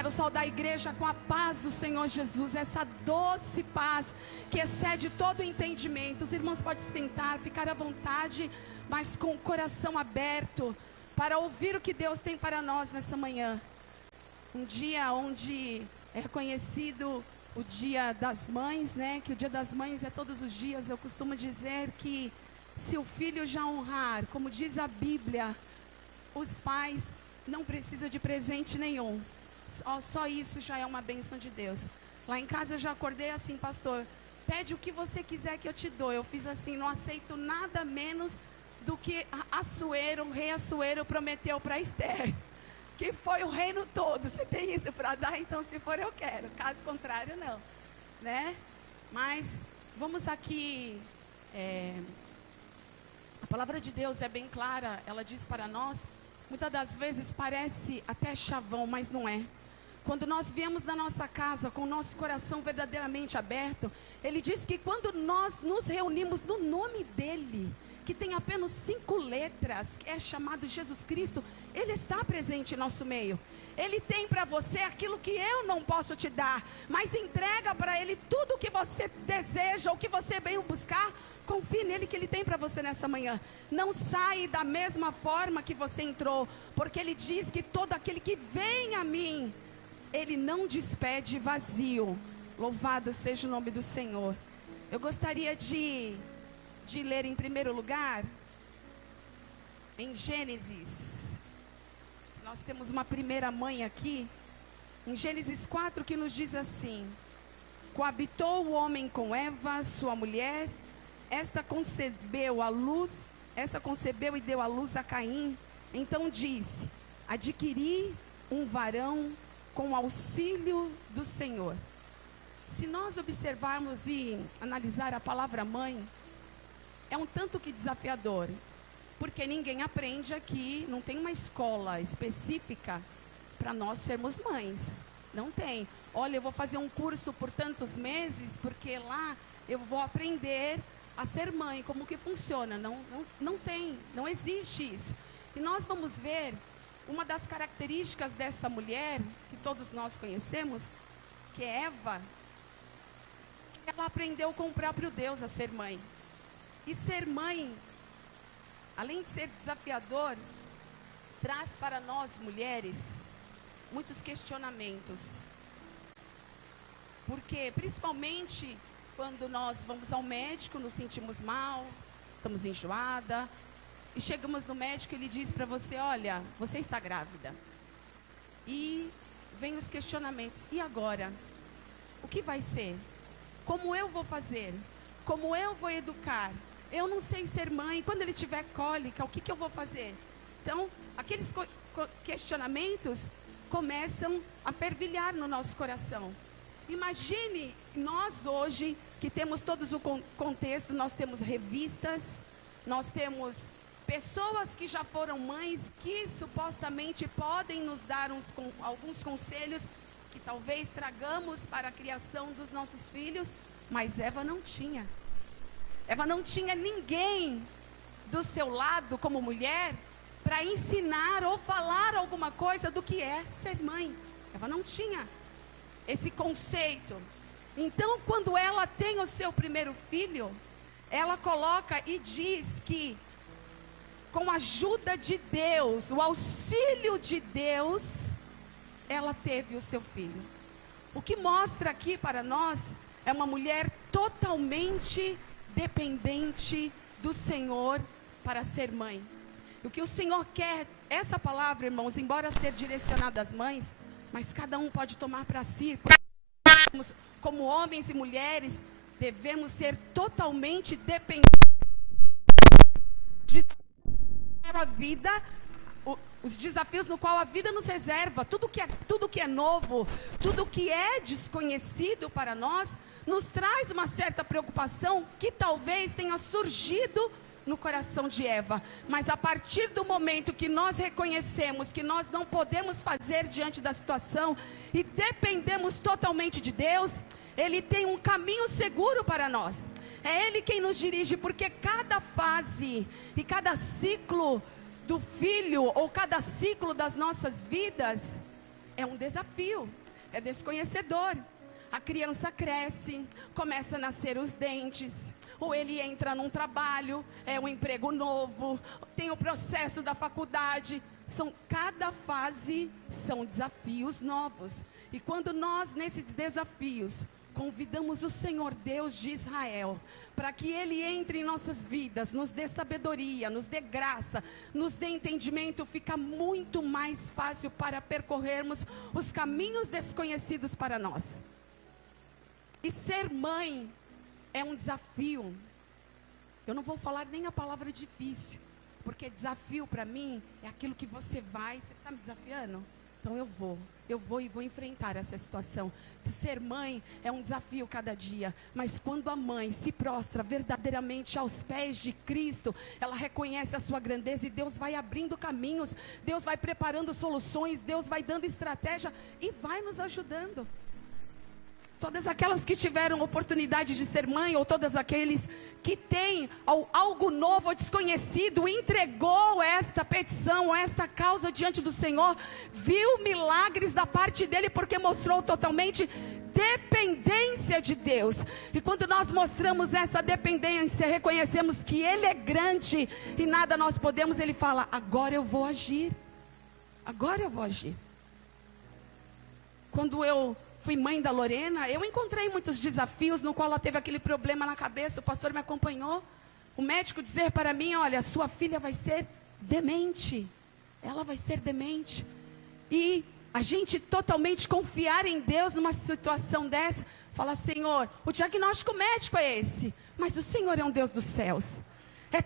Quero saudar a igreja com a paz do Senhor Jesus, essa doce paz que excede todo o entendimento. Os irmãos podem sentar, ficar à vontade, mas com o coração aberto para ouvir o que Deus tem para nós nessa manhã. Um dia onde é reconhecido o Dia das Mães, né? Que o Dia das Mães é todos os dias. Eu costumo dizer que se o filho já honrar, como diz a Bíblia, os pais não precisam de presente nenhum. Só isso já é uma bênção de Deus. Lá em casa eu já acordei assim, pastor, pede o que você quiser que eu te dou. Eu fiz assim, não aceito nada menos do que Assuero, o rei Assuero prometeu para Esther, que foi o reino todo. Você tem isso para dar? Então se for eu quero, caso contrário não, né? Mas vamos aqui, a palavra de Deus é bem clara, ela diz para nós, muitas das vezes parece até chavão, mas não é. Quando nós viemos da nossa casa com o nosso coração verdadeiramente aberto, Ele diz que quando nós nos reunimos no nome dEle, que tem apenas 5 letras, que é chamado Jesus Cristo, Ele está presente em nosso meio. Ele tem para você aquilo que eu não posso te dar, mas entrega para Ele tudo o que você deseja, o que você veio buscar. Confie nele que Ele tem para você nessa manhã. Não sai da mesma forma que você entrou, porque Ele diz que todo aquele que vem a mim, Ele não despede vazio. Louvado seja o nome do Senhor. Eu gostaria de ler em primeiro lugar, em Gênesis. Nós temos uma primeira mãe aqui, em Gênesis 4, que nos diz assim: coabitou o homem com Eva, sua mulher, esta concebeu e deu à luz a Caim. Então disse: adquiri um varão com o auxílio do Senhor. Se nós observarmos e analisar a palavra mãe, é um tanto que desafiador, porque ninguém aprende aqui, não tem uma escola específica para nós sermos mães, não tem. Olha, eu vou fazer um curso por tantos meses, porque lá eu vou aprender a ser mãe, como que funciona. Não tem, não existe isso. E nós vamos ver uma das características dessa mulher, que todos nós conhecemos, que é Eva, que ela aprendeu com o próprio Deus a ser mãe. E ser mãe, além de ser desafiador, traz para nós mulheres muitos questionamentos. Porque, principalmente, quando nós vamos ao médico, nos sentimos mal, estamos enjoada, e chegamos no médico e ele diz para você: olha, você está grávida. E vem os questionamentos: e agora? O que vai ser? Como eu vou fazer? Como eu vou educar? Eu não sei ser mãe. Quando ele tiver cólica, o que eu vou fazer? Então, aqueles questionamentos começam a fervilhar no nosso coração. Imagine nós hoje, que temos todos o contexto, nós temos revistas, nós temos pessoas que já foram mães, que supostamente podem nos dar alguns conselhos, que talvez tragamos para a criação dos nossos filhos, mas Eva não tinha. Eva não tinha ninguém do seu lado como mulher para ensinar ou falar alguma coisa do que é ser mãe. Eva não tinha esse conceito. Então, quando ela tem o seu primeiro filho, ela coloca e diz que com a ajuda de Deus, o auxílio de Deus, ela teve o seu filho. O que mostra aqui para nós é uma mulher totalmente dependente do Senhor para ser mãe. O que o Senhor quer, essa palavra, irmãos, embora ser direcionada às mães, mas cada um pode tomar para si, porque como homens e mulheres, devemos ser totalmente dependentes da vida, os desafios no qual a vida nos reserva. Tudo que é novo, tudo que é desconhecido para nós, nos traz uma certa preocupação que talvez tenha surgido no coração de Eva. Mas a partir do momento que nós reconhecemos que nós não podemos fazer diante da situação e dependemos totalmente de Deus, Ele tem um caminho seguro para nós. É Ele quem nos dirige, porque cada fase e cada ciclo do filho, ou cada ciclo das nossas vidas, é um desafio, é desconhecedor. A criança cresce, começa a nascer os dentes, ou ele entra num trabalho, é um emprego novo, tem o processo da faculdade. Cada fase são desafios novos. E quando nós, nesses desafios, convidamos o Senhor Deus de Israel para que Ele entre em nossas vidas, nos dê sabedoria, nos dê graça, nos dê entendimento, fica muito mais fácil para percorrermos os caminhos desconhecidos para nós. E ser mãe é um desafio. Eu não vou falar nem a palavra difícil, porque desafio para mim é aquilo que você está me desafiando? Então eu vou e vou enfrentar essa situação. Ser mãe é um desafio cada dia, mas quando a mãe se prostra verdadeiramente aos pés de Cristo, ela reconhece a sua grandeza e Deus vai abrindo caminhos, Deus vai preparando soluções, Deus vai dando estratégia e vai nos ajudando. Todas aquelas que tiveram oportunidade de ser mãe, ou todas aqueles que têm algo novo ou desconhecido, entregou esta petição, essa causa diante do Senhor, viu milagres da parte dele, porque mostrou totalmente dependência de Deus. E quando nós mostramos essa dependência, reconhecemos que Ele é grande e nada nós podemos, Ele fala, agora eu vou agir. Agora eu vou agir. Quando eu fui mãe da Lorena, eu encontrei muitos desafios, no qual ela teve aquele problema na cabeça, o pastor me acompanhou, o médico dizer para mim, olha, sua filha vai ser demente, ela vai ser demente, e a gente totalmente confiar em Deus numa situação dessa, falar, Senhor, o diagnóstico médico é esse, mas o Senhor é um Deus dos céus.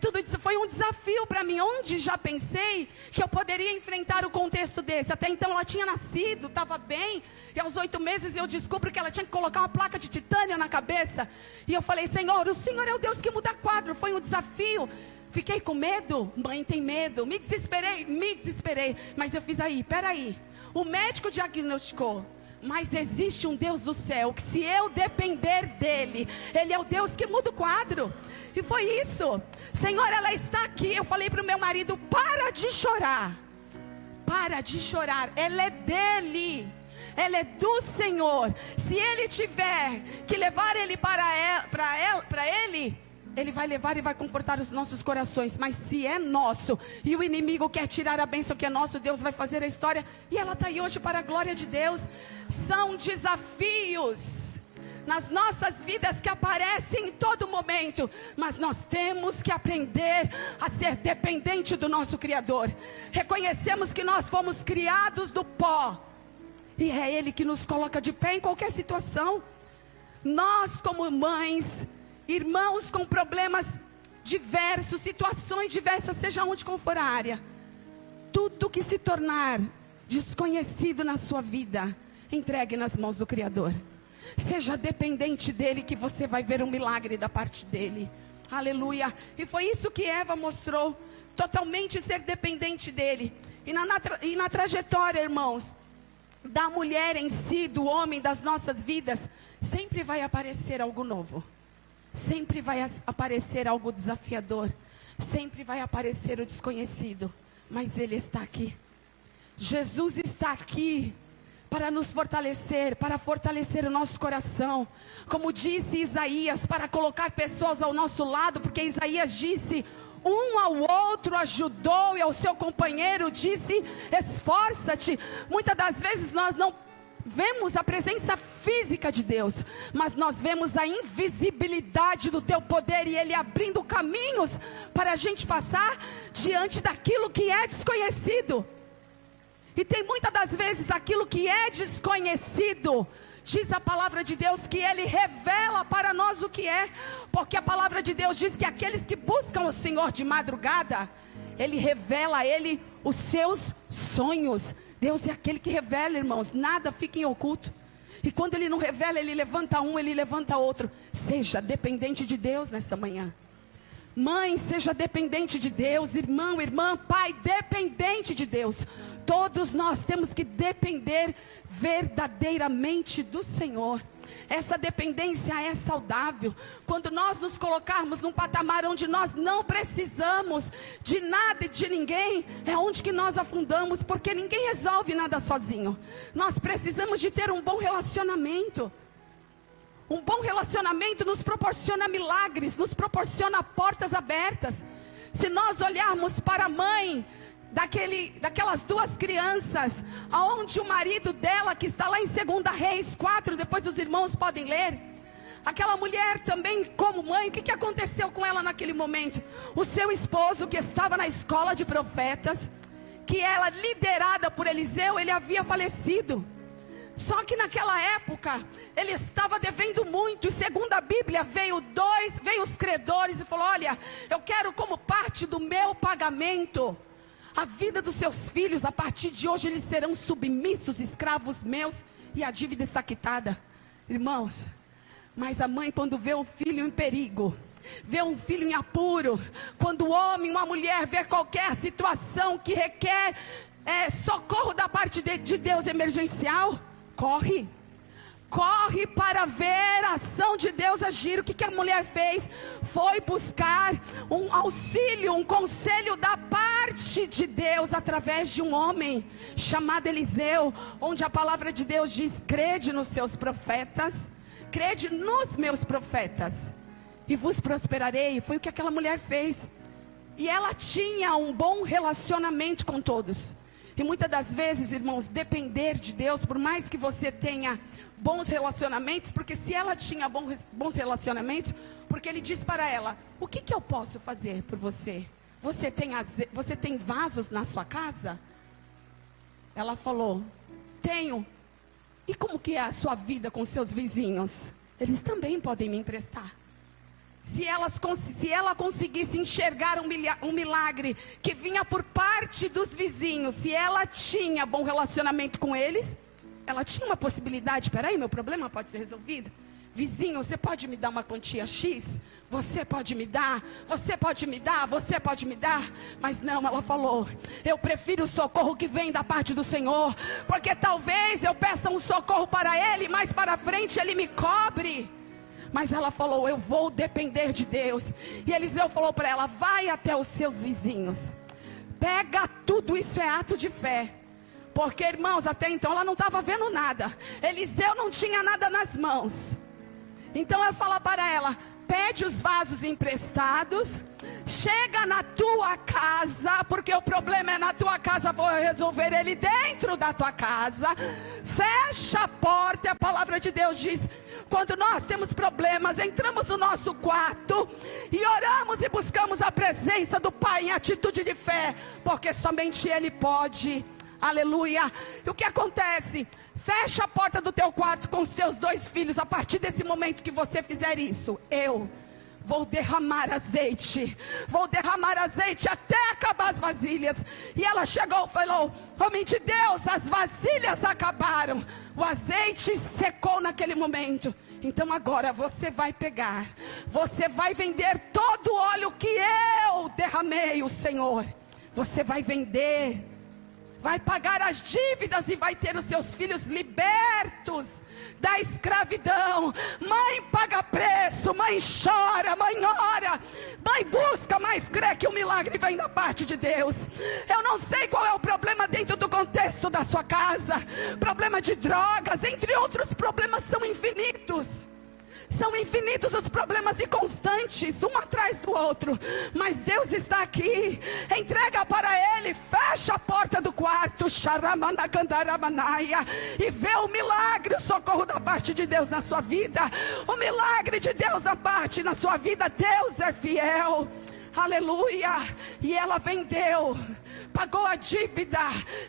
Tudo isso foi um desafio para mim, onde já pensei que eu poderia enfrentar o contexto desse. Até então ela tinha nascido, estava bem, e aos 8 meses eu descubro que ela tinha que colocar uma placa de titânio na cabeça. E eu falei, Senhor, o Senhor é o Deus que muda quadro, foi um desafio. Fiquei com medo, mãe tem medo, me desesperei, mas eu fiz peraí, o médico diagnosticou. Mas existe um Deus do céu, que se eu depender dEle, Ele é o Deus que muda o quadro. E foi isso. Senhor, ela está aqui. Eu falei para o meu marido, para de chorar. Para de chorar, ela é dEle. Ela é do Senhor. Se Ele tiver que levar Ele para Ele, Ele vai levar e vai confortar os nossos corações. Mas se é nosso e o inimigo quer tirar a bênção que é nosso, Deus vai fazer a história. E ela está aí hoje para a glória de Deus. São desafios nas nossas vidas que aparecem em todo momento. Mas nós temos que aprender a ser dependente do nosso Criador. Reconhecemos que nós fomos criados do pó. E é Ele que nos coloca de pé em qualquer situação. Nós como mães, irmãos com problemas diversos, situações diversas, seja onde qual for a área, tudo que se tornar desconhecido na sua vida, entregue nas mãos do Criador. Seja dependente dEle, que você vai ver um milagre da parte dEle. Aleluia. E foi isso que Eva mostrou, totalmente ser dependente dEle. E na trajetória, irmãos, da mulher em si, do homem, das nossas vidas, sempre vai aparecer algo novo. Sempre vai aparecer algo desafiador. Sempre vai aparecer o desconhecido. Mas Ele está aqui. Jesus está aqui para nos fortalecer, para fortalecer o nosso coração. Como disse Isaías, para colocar pessoas ao nosso lado, porque Isaías disse, um ao outro ajudou, e ao seu companheiro disse, esforça-te. Muitas das vezes nós não vemos a presença física de Deus, mas nós vemos a invisibilidade do teu poder, e Ele abrindo caminhos para a gente passar diante daquilo que é desconhecido. E tem muitas das vezes aquilo que é desconhecido, diz a palavra de Deus que Ele revela para nós o que é, porque a palavra de Deus diz que aqueles que buscam o Senhor de madrugada, Ele revela a Ele os seus sonhos. Deus é aquele que revela, irmãos, nada fica em oculto. E quando Ele não revela, Ele levanta um, Ele levanta outro. Seja dependente de Deus nesta manhã. Mãe, seja dependente de Deus. Irmão, irmã, pai, dependente de Deus. Todos nós temos que depender verdadeiramente do Senhor. Essa dependência é saudável. Quando nós nos colocarmos num patamar onde nós não precisamos de nada e de ninguém, é onde que nós afundamos, porque ninguém resolve nada sozinho. Nós precisamos de ter um bom relacionamento. Um bom relacionamento nos proporciona milagres, nos proporciona portas abertas. Se nós olharmos para a mãe daquelas duas crianças, aonde o marido dela, que está lá em 2 Reis 4, depois os irmãos podem ler, aquela mulher também como mãe, o que aconteceu com ela naquele momento? O seu esposo, que estava na escola de profetas, que ela, liderada por Eliseu, ele havia falecido. Só que naquela época, ele estava devendo muito, e segundo a Bíblia, veio os credores e falou: olha, eu quero como parte do meu pagamento a vida dos seus filhos. A partir de hoje eles serão submissos, escravos meus, e a dívida está quitada. Irmãos, mas a mãe, quando vê o filho em perigo, vê um filho em apuro, quando o homem, uma mulher vê qualquer situação que requer socorro da parte de Deus emergencial, corre para ver a ação de Deus agir. O que a mulher fez? Foi buscar um auxílio, um conselho da parte de Deus, através de um homem chamado Eliseu, onde a palavra de Deus diz: crede nos seus profetas, crede nos meus profetas, e vos prosperarei. Foi o que aquela mulher fez, e ela tinha um bom relacionamento com todos. E muitas das vezes, irmãos, depender de Deus, por mais que você tenha bons relacionamentos, porque se ela tinha bons relacionamentos, porque ele diz para ela: o que eu posso fazer por você? Você tem vasos na sua casa? Ela falou: tenho. E como que é a sua vida com seus vizinhos? Eles também podem me emprestar. Se ela conseguisse enxergar um milagre que vinha por parte dos vizinhos, se ela tinha bom relacionamento com eles, ela tinha uma possibilidade: peraí, meu problema pode ser resolvido. Vizinho, você pode me dar uma quantia X? Você pode me dar? Você pode me dar? Você pode me dar? Mas não, ela falou: eu prefiro o socorro que vem da parte do Senhor, porque talvez eu peça um socorro para Ele, mais para frente Ele me cobre. Mas ela falou: eu vou depender de Deus. E Eliseu falou para ela: vai até os seus vizinhos, pega tudo. Isso é ato de fé. Porque, irmãos, até então ela não estava vendo nada. Eliseu não tinha nada nas mãos. Então ela fala para ela: pede os vasos emprestados, chega na tua casa, porque o problema é na tua casa, vou resolver ele dentro da tua casa. Fecha a porta. E a palavra de Deus diz: quando nós temos problemas, entramos no nosso quarto e oramos e buscamos a presença do Pai em atitude de fé, porque somente Ele pode. Aleluia. E o que acontece? Fecha a porta do teu quarto com os teus 2 filhos. A partir desse momento que você fizer isso, eu vou derramar azeite. Vou derramar azeite até acabar as vasilhas. E ela chegou e falou: homem de Deus, as vasilhas acabaram. O azeite secou naquele momento. Então agora você vai pegar, você vai vender todo o óleo que eu derramei, o Senhor. Você vai vender, vai pagar as dívidas e vai ter os seus filhos libertos da escravidão. Mãe paga preço, mãe chora, mãe ora, mãe busca, mas crê que o milagre vem da parte de Deus. Eu não sei qual é o problema dentro do contexto da sua casa, problema de drogas, entre outros problemas, são infinitos. São infinitos os problemas e constantes, um atrás do outro. Mas Deus está aqui. Entrega para Ele. Fecha a porta do quarto, e vê o milagre, o socorro da parte de Deus na sua vida. O milagre de Deus na sua vida. Deus é fiel. Aleluia. E ela vendeu, pagou a dívida,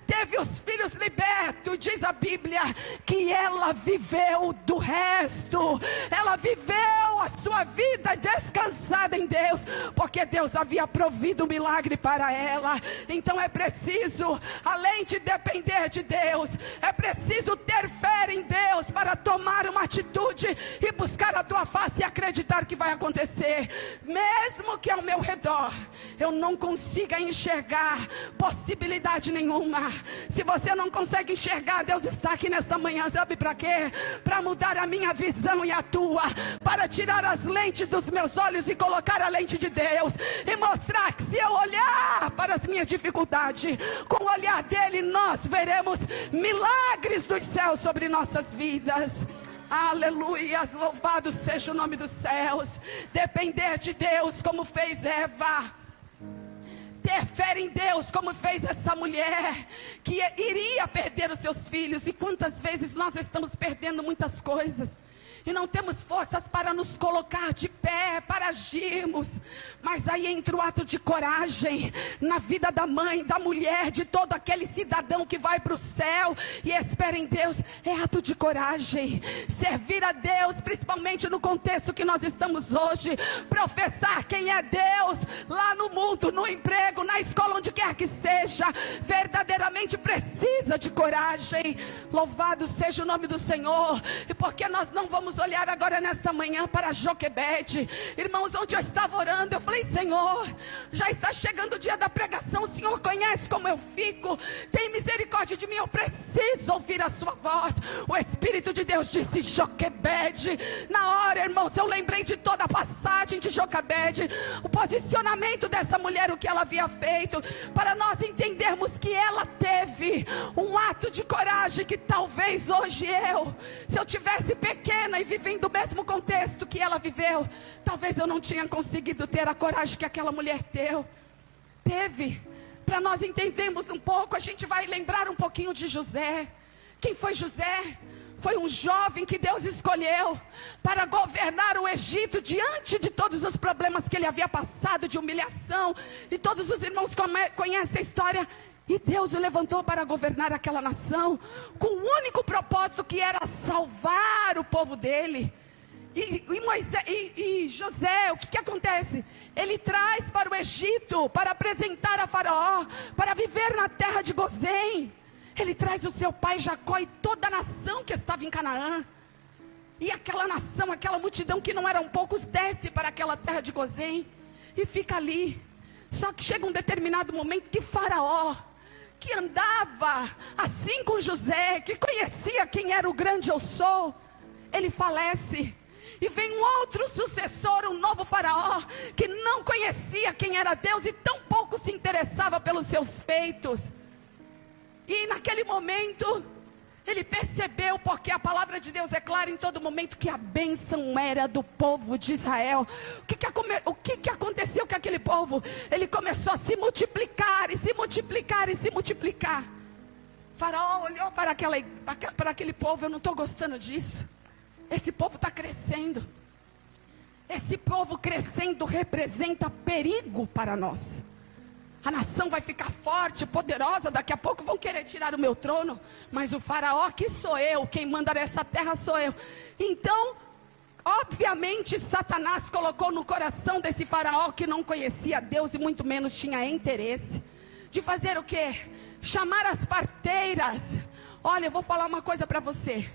teve os filhos libertos. Diz a Bíblia que ela viveu do resto. Ela viveu a sua vida descansada em Deus, porque Deus havia provido um milagre para ela. Então é preciso, além de depender de Deus, é preciso ter fé em Deus para tomar tomar uma atitude e buscar a tua face e acreditar que vai acontecer, mesmo que ao meu redor eu não consiga enxergar possibilidade nenhuma. Se você não consegue enxergar, Deus está aqui nesta manhã, sabe para quê? Para mudar a minha visão e a tua, para tirar as lentes dos meus olhos e colocar a lente de Deus, e mostrar que se eu olhar para as minhas dificuldades, com o olhar dele nós veremos milagres dos céus sobre nossas vidas. Aleluia, louvado seja o nome dos céus. Depender de Deus como fez Eva, ter fé em Deus como fez essa mulher que iria perder os seus filhos. E quantas vezes nós estamos perdendo muitas coisas e não temos forças para nos colocar de pé, para agirmos. Mas aí entra o ato de coragem na vida da mãe, da mulher, de todo aquele cidadão que vai para o céu e espera em Deus. É ato de coragem, servir a Deus, principalmente no contexto que nós estamos hoje. Professar quem é Deus, lá no mundo, no emprego, na escola, onde quer que seja, verdadeiramente precisa de coragem. Louvado seja o nome do Senhor. E porque nós não vamos olhar agora nesta manhã para Joquebede, irmãos, onde eu estava orando, eu falei: Senhor, já está chegando o dia da pregação, o Senhor conhece como eu fico, tem misericórdia de mim, eu preciso ouvir a sua voz. O Espírito de Deus disse: Joquebede. Na hora, irmãos, eu lembrei de toda a passagem de Joquebede, o posicionamento dessa mulher, o que ela havia feito, para nós entendermos que ela teve um ato de coragem que talvez hoje se eu tivesse pequena e vivendo o mesmo contexto que ela viveu, talvez eu não tinha conseguido ter a coragem que aquela mulher teve. Para nós entendermos um pouco, a gente vai lembrar um pouquinho de José. Quem foi José? Foi um jovem que Deus escolheu para governar o Egito diante de todos os problemas que ele havia passado, de humilhação, e todos os irmãos conhecem a história. E Deus o levantou para governar aquela nação, com o único propósito que era salvar o povo dele. E José, o que acontece? Ele traz para o Egito, para apresentar a Faraó, para viver na terra de Gozém. Ele traz o seu pai Jacó e toda a nação que estava em Canaã. E aquela nação, aquela multidão que não eram poucos, desce para aquela terra de Gozém e fica ali. Só que chega um determinado momento que Faraó, que andava assim com José, que conhecia quem era o grande eu sou, ele falece. E vem um outro sucessor, um novo Faraó, que não conhecia quem era Deus e tão pouco se interessava pelos seus feitos. E naquele momento, ele percebeu, porque a palavra de Deus é clara em todo momento, que a bênção era do povo de Israel. O que aconteceu com aquele povo? Ele começou a se multiplicar, e se multiplicar, e se multiplicar. Faraó olhou para aquele povo: eu não estou gostando disso. Esse povo está crescendo. Esse povo crescendo representa perigo para nós. A nação vai ficar forte, poderosa, daqui a pouco vão querer tirar o meu trono, mas o Faraó que sou eu, quem manda nessa terra sou eu. Então, obviamente, Satanás colocou no coração desse Faraó, que não conhecia Deus e muito menos tinha interesse, de fazer o quê? Chamar as parteiras. Olha, eu vou falar uma coisa para você: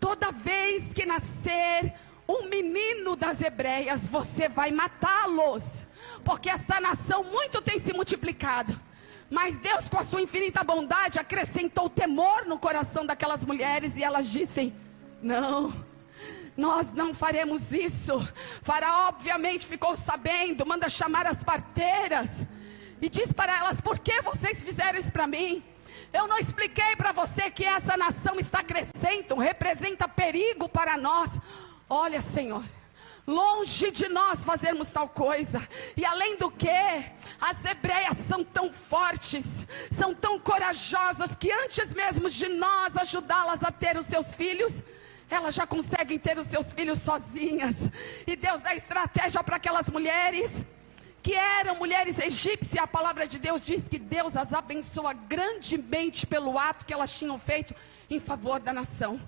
toda vez que nascer um menino das hebreias, você vai matá-los, porque esta nação muito tem se multiplicado. Mas Deus, com a sua infinita bondade, acrescentou temor no coração daquelas mulheres, e elas dizem: não, nós não faremos isso. Faraó obviamente ficou sabendo, manda chamar as parteiras e diz para elas: por que vocês fizeram isso para mim? Eu não expliquei para você que essa nação está crescendo, representa perigo para nós? Olha, Senhor, longe de nós fazermos tal coisa. E além do que, as hebreias são tão fortes, são tão corajosas, que antes mesmo de nós ajudá-las a ter os seus filhos, elas já conseguem ter os seus filhos sozinhas. E Deus dá estratégia para aquelas mulheres, que eram mulheres egípcias. A palavra de Deus diz que Deus as abençoa grandemente pelo ato que elas tinham feito em favor da nação.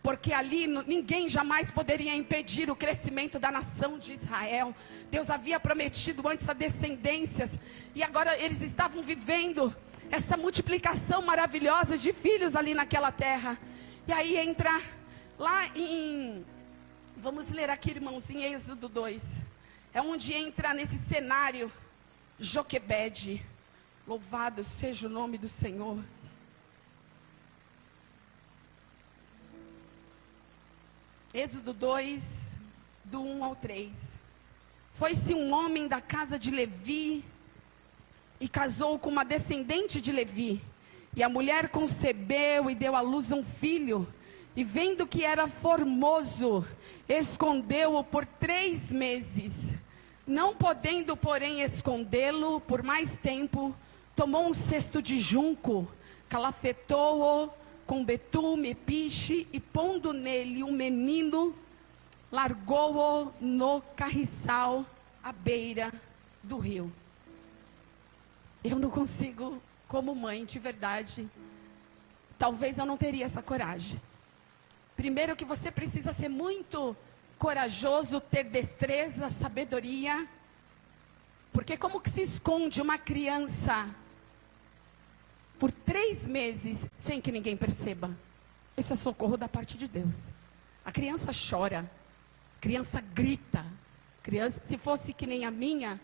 Porque ali ninguém jamais poderia impedir o crescimento da nação de Israel. Deus havia prometido antes a descendências, e agora eles estavam vivendo essa multiplicação maravilhosa de filhos ali naquela terra. E aí entra Vamos ler aqui, irmãos, em Êxodo 2. É onde entra nesse cenário Joquebede. Louvado seja o nome do Senhor. Êxodo 2, do 1 ao 3. Foi-se um homem da casa de Levi e casou com uma descendente de Levi. E a mulher concebeu e deu à luz um filho. E vendo que era formoso, escondeu-o por 3 meses. Não podendo, porém, escondê-lo por mais tempo, tomou um cesto de junco, calafetou-o com betume, piche, e pondo nele um menino, largou-o no carriçal à beira do rio. Eu não consigo, como mãe, de verdade, talvez eu não teria essa coragem. Primeiro que você precisa ser muito corajoso, ter destreza, sabedoria, porque como que se esconde uma criança por 3 meses sem que ninguém perceba? Isso é socorro da parte de Deus. A criança chora, a criança grita, se fosse que nem a minha,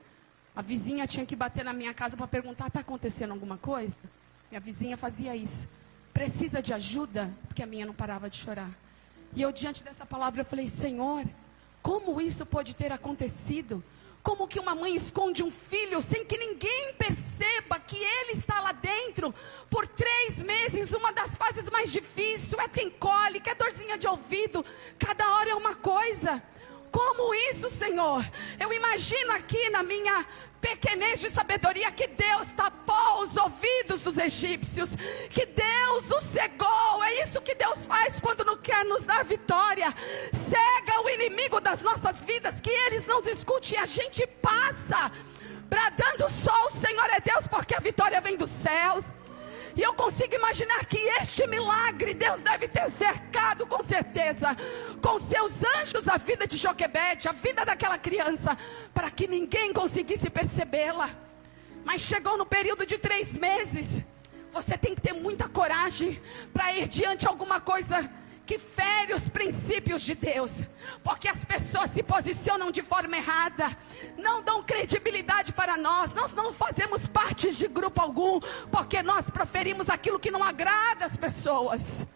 a vizinha tinha que bater na minha casa para perguntar: está acontecendo alguma coisa? Minha vizinha fazia isso. Precisa de ajuda? Porque a minha não parava de chorar. E eu, diante dessa palavra, eu falei: Senhor, como isso pode ter acontecido? Como que uma mãe esconde um filho sem que ninguém perceba que ele está lá dentro por 3 meses? Uma das fases mais difíceis, tem cólica, é dorzinha de ouvido, cada hora é uma coisa. Como isso, Senhor? Eu imagino aqui na minha pequenez de sabedoria que Deus tapou os ouvidos dos egípcios, que Deus os cegou. É isso que Deus faz quando não quer nos dar vitória. Cega o inimigo das nossas vidas, que eles não escutem, e a gente passa bradando só: o Senhor é Deus, porque a vitória vem dos céus. E eu consigo imaginar que este milagre, Deus deve ter cercado com certeza, com seus anjos, a vida de Joquebede, a vida daquela criança, para que ninguém conseguisse percebê-la. Mas chegou no período de 3 meses, você tem que ter muita coragem para ir diante de alguma coisa que fere os princípios de Deus, porque as pessoas se posicionam de forma errada, não dão credibilidade para nós não fazemos parte de grupo algum, porque nós proferimos aquilo que não agrada as pessoas.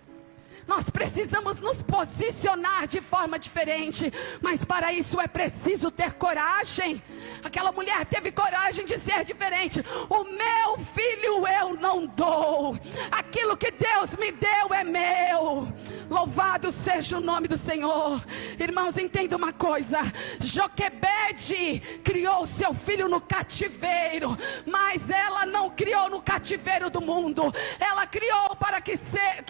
Nós precisamos nos posicionar de forma diferente, mas para isso é preciso ter coragem. Aquela mulher teve coragem de ser diferente. O meu filho eu não dou, aquilo que Deus me deu é meu. Louvado seja o nome do Senhor. Irmãos, entenda uma coisa: Joquebede criou seu filho no cativeiro, mas ela não criou no cativeiro do mundo. Ela criou para que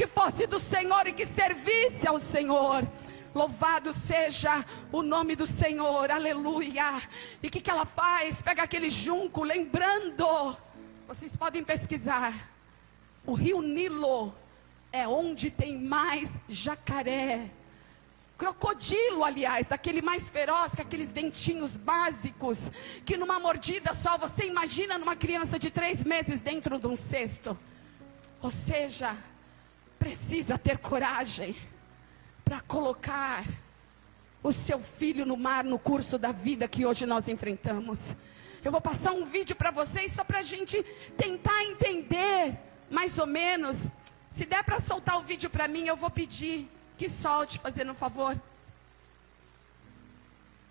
fosse do Senhor e que servisse ao Senhor. Louvado seja o nome do Senhor, aleluia. E o que ela faz? Pega aquele junco, lembrando, vocês podem pesquisar, o rio Nilo é onde tem mais jacaré, crocodilo, aliás, daquele mais feroz, com aqueles dentinhos básicos, que numa mordida só, você imagina numa criança de 3 meses dentro de um cesto. Ou seja, precisa ter coragem para colocar o seu filho no mar, no curso da vida que hoje nós enfrentamos. Eu vou passar um vídeo para vocês, só para a gente tentar entender, mais ou menos. Se der para soltar o vídeo para mim, eu vou pedir que solte, fazendo um favor,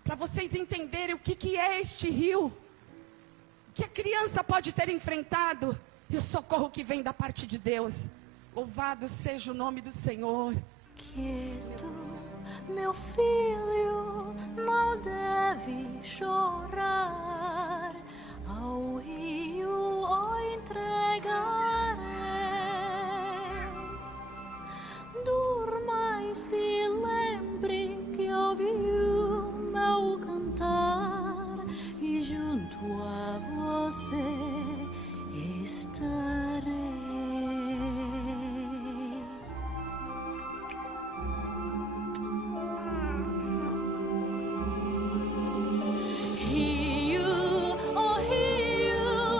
para vocês entenderem o que é este rio, que a criança pode ter enfrentado, e o socorro que vem da parte de Deus. Louvado seja o nome do Senhor. Quieto, meu filho, não deve chorar, ao rio o entregarei. Durma e se lembre que ouviu meu cantar, e junto a você estarei. Rio, oh rio,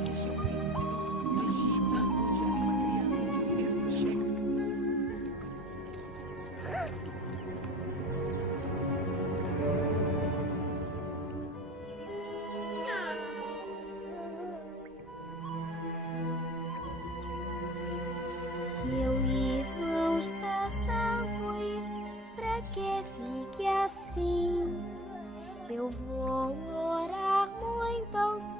assistir o Príncipe do Egito, onde era uma criança, onde o cesto chega. Meu irmão está salvo e pra que fique assim? Eu vou orar muito ao Senhor.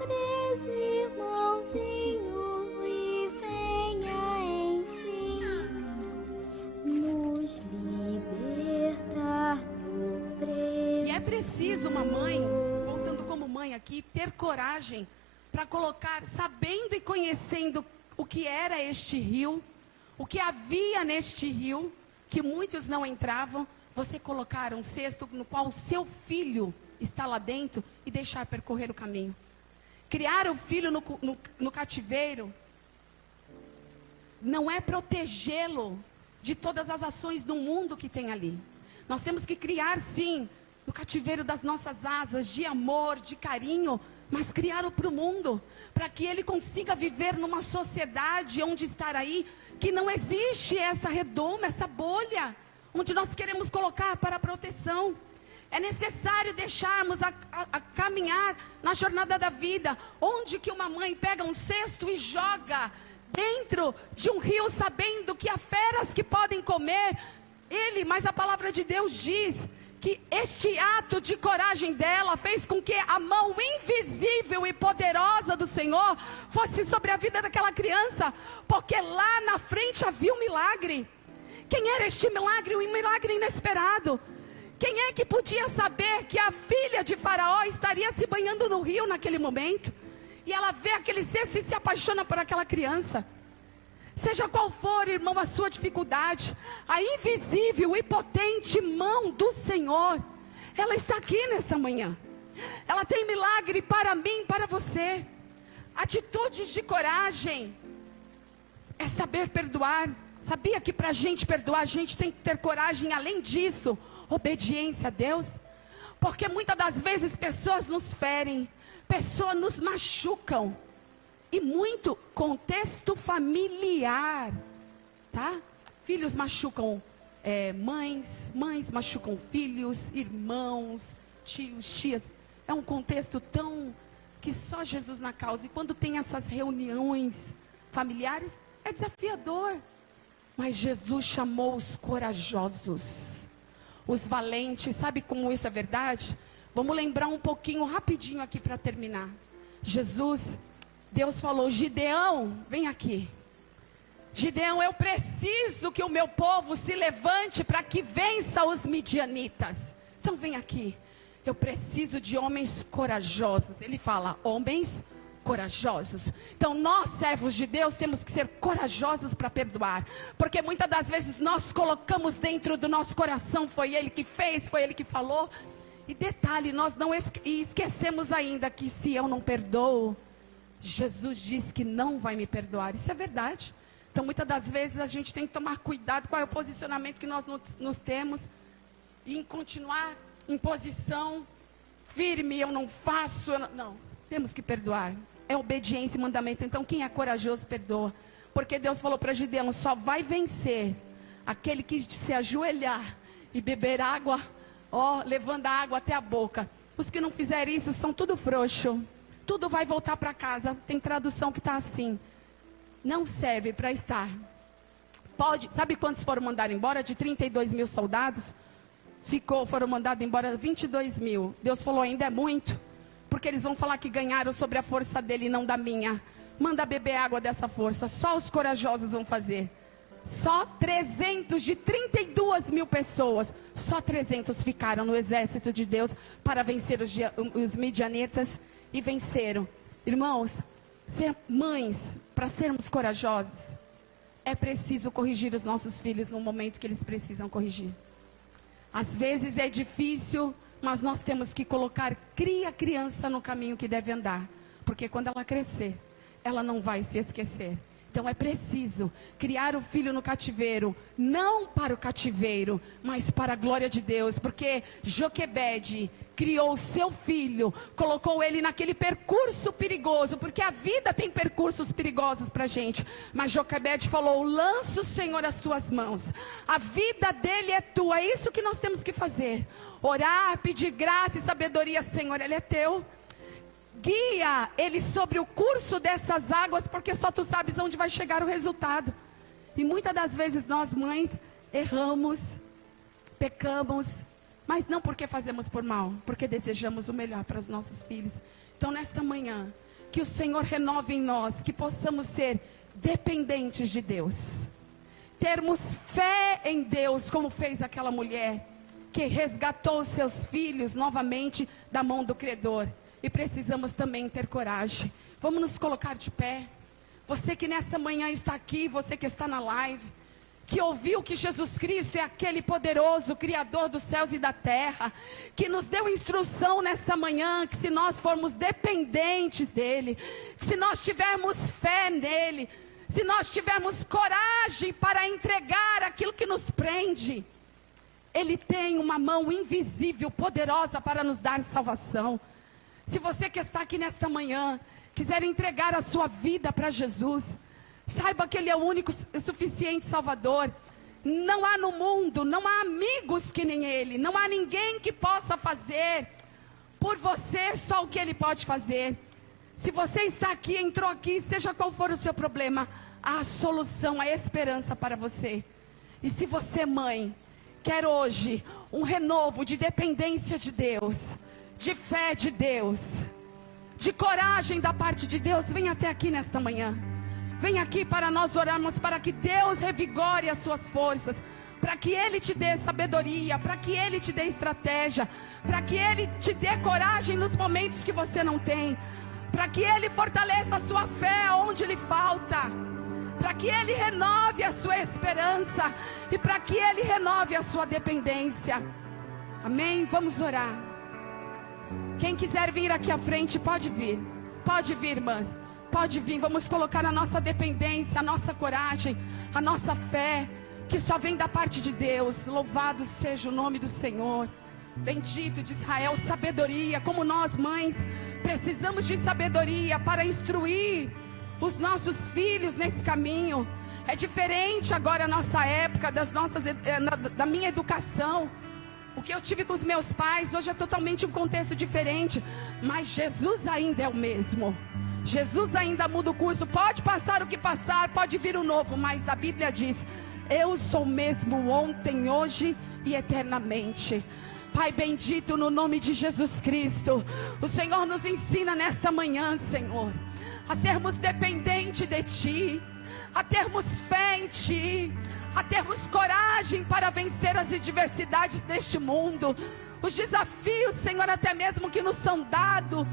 3 irmãozinhos e venha enfim nos libertar do preço. E é preciso uma mãe, voltando como mãe aqui, ter coragem para colocar, sabendo e conhecendo o que era este rio, o que havia neste rio, que muitos não entravam, você colocar um cesto no qual o seu filho está lá dentro e deixar percorrer o caminho. Criar o filho no cativeiro não é protegê-lo de todas as ações do mundo que tem ali. Nós temos que criar sim, no cativeiro das nossas asas, de amor, de carinho, mas criá-lo para o mundo, para que ele consiga viver numa sociedade onde estar aí, que não existe essa redoma, essa bolha, onde nós queremos colocar para a proteção. É necessário deixarmos a caminhar na jornada da vida, onde que uma mãe pega um cesto e joga dentro de um rio, sabendo que há feras que podem comer ele, mas a palavra de Deus diz que este ato de coragem dela fez com que a mão invisível e poderosa do Senhor fosse sobre a vida daquela criança, porque lá na frente havia um milagre. Quem era este milagre? Um milagre inesperado. Quem é que podia saber que a filha de Faraó estaria se banhando no rio naquele momento? E ela vê aquele cesto e se apaixona por aquela criança. Seja qual for, irmão, a sua dificuldade, a invisível e potente mão do Senhor, ela está aqui nesta manhã. Ela tem milagre para mim, para você. Atitudes de coragem é saber perdoar. Sabia que para a gente perdoar, a gente tem que ter coragem, além disso, obediência a Deus? Porque muitas das vezes pessoas nos ferem, pessoas nos machucam. E muito contexto familiar, tá? Filhos machucam mães machucam filhos, irmãos, tios, tias. É um contexto tão que só Jesus na causa. E quando tem essas reuniões familiares, é desafiador. Mas Jesus chamou os corajosos, os valentes. Sabe como isso é verdade? Vamos lembrar um pouquinho, rapidinho aqui para terminar. Deus falou: Gideão, vem aqui. Gideão, eu preciso que o meu povo se levante para que vença os midianitas. Então vem aqui. Eu preciso de homens corajosos. Ele fala, homens corajosos. Então nós, servos de Deus, temos que ser corajosos para perdoar. Porque muitas das vezes nós colocamos dentro do nosso coração, foi Ele que fez, foi Ele que falou. E detalhe, nós não esquecemos ainda que se eu não perdoo, Jesus diz que não vai me perdoar. Isso é verdade. Então muitas das vezes a gente tem que tomar cuidado qual é o posicionamento que nós nos temos. E em continuar em posição firme, eu não faço, não. Temos que perdoar. É obediência e mandamento. Então quem é corajoso perdoa. Porque Deus falou para Gideão, só vai vencer aquele que se ajoelhar e beber água, levando a água até a boca. Os que não fizerem isso são tudo frouxo. Tudo vai voltar para casa. Tem tradução que está assim: não serve para estar. Sabe quantos foram mandados embora? De 32 mil soldados, foram mandados embora 22 mil. Deus falou, ainda é muito, porque eles vão falar que ganharam sobre a força dele e não da minha. Manda beber água dessa força. Só os corajosos vão fazer. Só 300 de 32 mil pessoas, só 300 ficaram no exército de Deus para vencer os midianitas. E venceram. Irmãos, mães, para sermos corajosos, é preciso corrigir os nossos filhos no momento que eles precisam corrigir. Às vezes é difícil, mas nós temos que cria a criança no caminho que deve andar. Porque quando ela crescer, ela não vai se esquecer Então é preciso criar o filho no cativeiro, não para o cativeiro, mas para a glória de Deus, porque Joquebede criou o seu filho, colocou ele naquele percurso perigoso, porque a vida tem percursos perigosos para a gente, mas Joquebede falou: lança, Senhor, as tuas mãos, a vida dele é tua, é isso que nós temos que fazer, orar, pedir graça e sabedoria. Senhor, ele é teu. Guia ele sobre o curso dessas águas, porque só tu sabes onde vai chegar o resultado. E muitas das vezes nós, mães, erramos, pecamos, mas não porque fazemos por mal, porque desejamos o melhor para os nossos filhos. Então nesta manhã, que o Senhor renove em nós, que possamos ser dependentes de Deus, termos fé em Deus, como fez aquela mulher, que resgatou os seus filhos novamente da mão do credor. E precisamos também ter coragem. Vamos nos colocar de pé. Você que nessa manhã está aqui, você que está na live, que ouviu que Jesus Cristo é aquele poderoso Criador dos céus e da terra, que nos deu instrução nessa manhã, que se nós formos dependentes dEle, que se nós tivermos fé nele, se nós tivermos coragem para entregar aquilo que nos prende, Ele tem uma mão invisível, poderosa para nos dar salvação. Se você que está aqui nesta manhã quiser entregar a sua vida para Jesus, saiba que Ele é o único e suficiente Salvador. Não há no mundo, não há amigos que nem Ele, não há ninguém que possa fazer por você só o que Ele pode fazer. Se você está aqui, entrou aqui, seja qual for o seu problema, há a solução, a esperança para você. E se você, mãe, quer hoje um renovo de dependência de Deus, de fé de Deus, de coragem da parte de Deus, vem até aqui nesta manhã. Vem aqui para nós orarmos, para que Deus revigore as suas forças, para que Ele te dê sabedoria, para que Ele te dê estratégia, para que Ele te dê coragem nos momentos que você não tem, para que Ele fortaleça a sua fé onde lhe falta, para que Ele renove a sua esperança e para que Ele renove a sua dependência. Amém? Vamos orar. Quem quiser vir aqui à frente, pode vir, irmãs, pode vir. Vamos colocar a nossa dependência, a nossa coragem, a nossa fé, que só vem da parte de Deus. Louvado seja o nome do Senhor. Bendito de Israel, sabedoria. Como nós, mães, precisamos de sabedoria para instruir os nossos filhos nesse caminho. É diferente agora a nossa época, da minha educação. O que eu tive com os meus pais, hoje é totalmente um contexto diferente. Mas Jesus ainda é o mesmo. Jesus ainda muda o curso. Pode passar o que passar, pode vir o novo, mas a Bíblia diz: eu sou o mesmo ontem, hoje e eternamente. Pai bendito, no nome de Jesus Cristo, o Senhor nos ensina nesta manhã, Senhor, a sermos dependentes de Ti, a termos fé em Ti, a termos coragem para vencer as adversidades deste mundo, os desafios, Senhor, até mesmo que nos são dados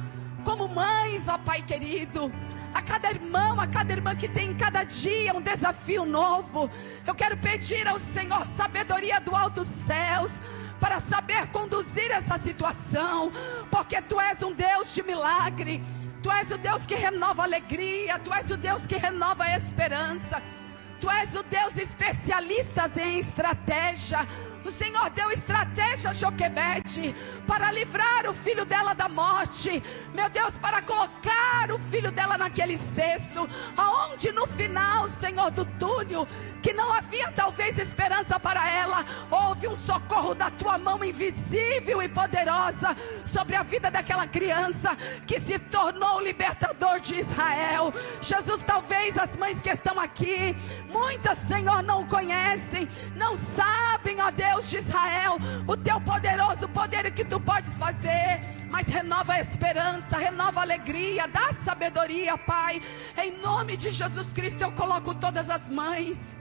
como mães, ó Pai querido. A cada irmão, a cada irmã que tem em cada dia um desafio novo, eu quero pedir ao Senhor sabedoria do alto céus, para saber conduzir essa situação, porque Tu és um Deus de milagre, Tu és o Deus que renova a alegria, Tu és o Deus que renova a esperança, Tu és o Deus especialista em estratégia. O Senhor deu estratégia a Joquebede para livrar o filho dela da morte, meu Deus, para colocar o filho dela naquele cesto, aonde no final, Senhor, do túnel, que não havia talvez esperança para ela, houve um socorro da Tua mão invisível e poderosa sobre a vida daquela criança, que se tornou o libertador de Israel. Jesus, talvez as mães que estão aqui, muitas, Senhor, não conhecem, não sabem, ó Deus de Israel, o Teu poderoso poder que Tu podes fazer, mas renova a esperança, renova a alegria, dá sabedoria, Pai. Em nome de Jesus Cristo eu coloco todas as mães,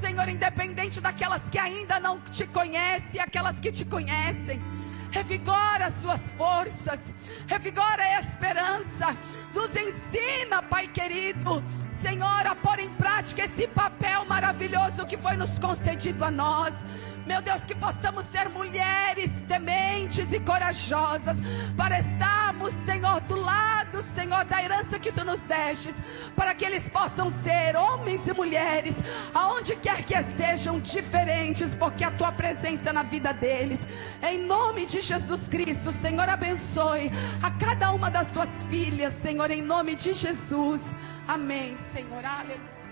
Senhor, independente daquelas que ainda não Te conhecem e aquelas que Te conhecem, revigora as suas forças, revigora a esperança, nos ensina, Pai querido, Senhor, a pôr em prática esse papel maravilhoso que foi nos concedido a nós. Meu Deus, que possamos ser mulheres tementes e corajosas para estarmos estarmos, Senhor, do lado, Senhor, da herança que Tu nos destes, para que eles possam ser homens e mulheres, aonde quer que estejam, diferentes, porque a Tua presença na vida deles, em nome de Jesus Cristo, Senhor, abençoe a cada uma das Tuas filhas, Senhor, em nome de Jesus, amém, Senhor, aleluia.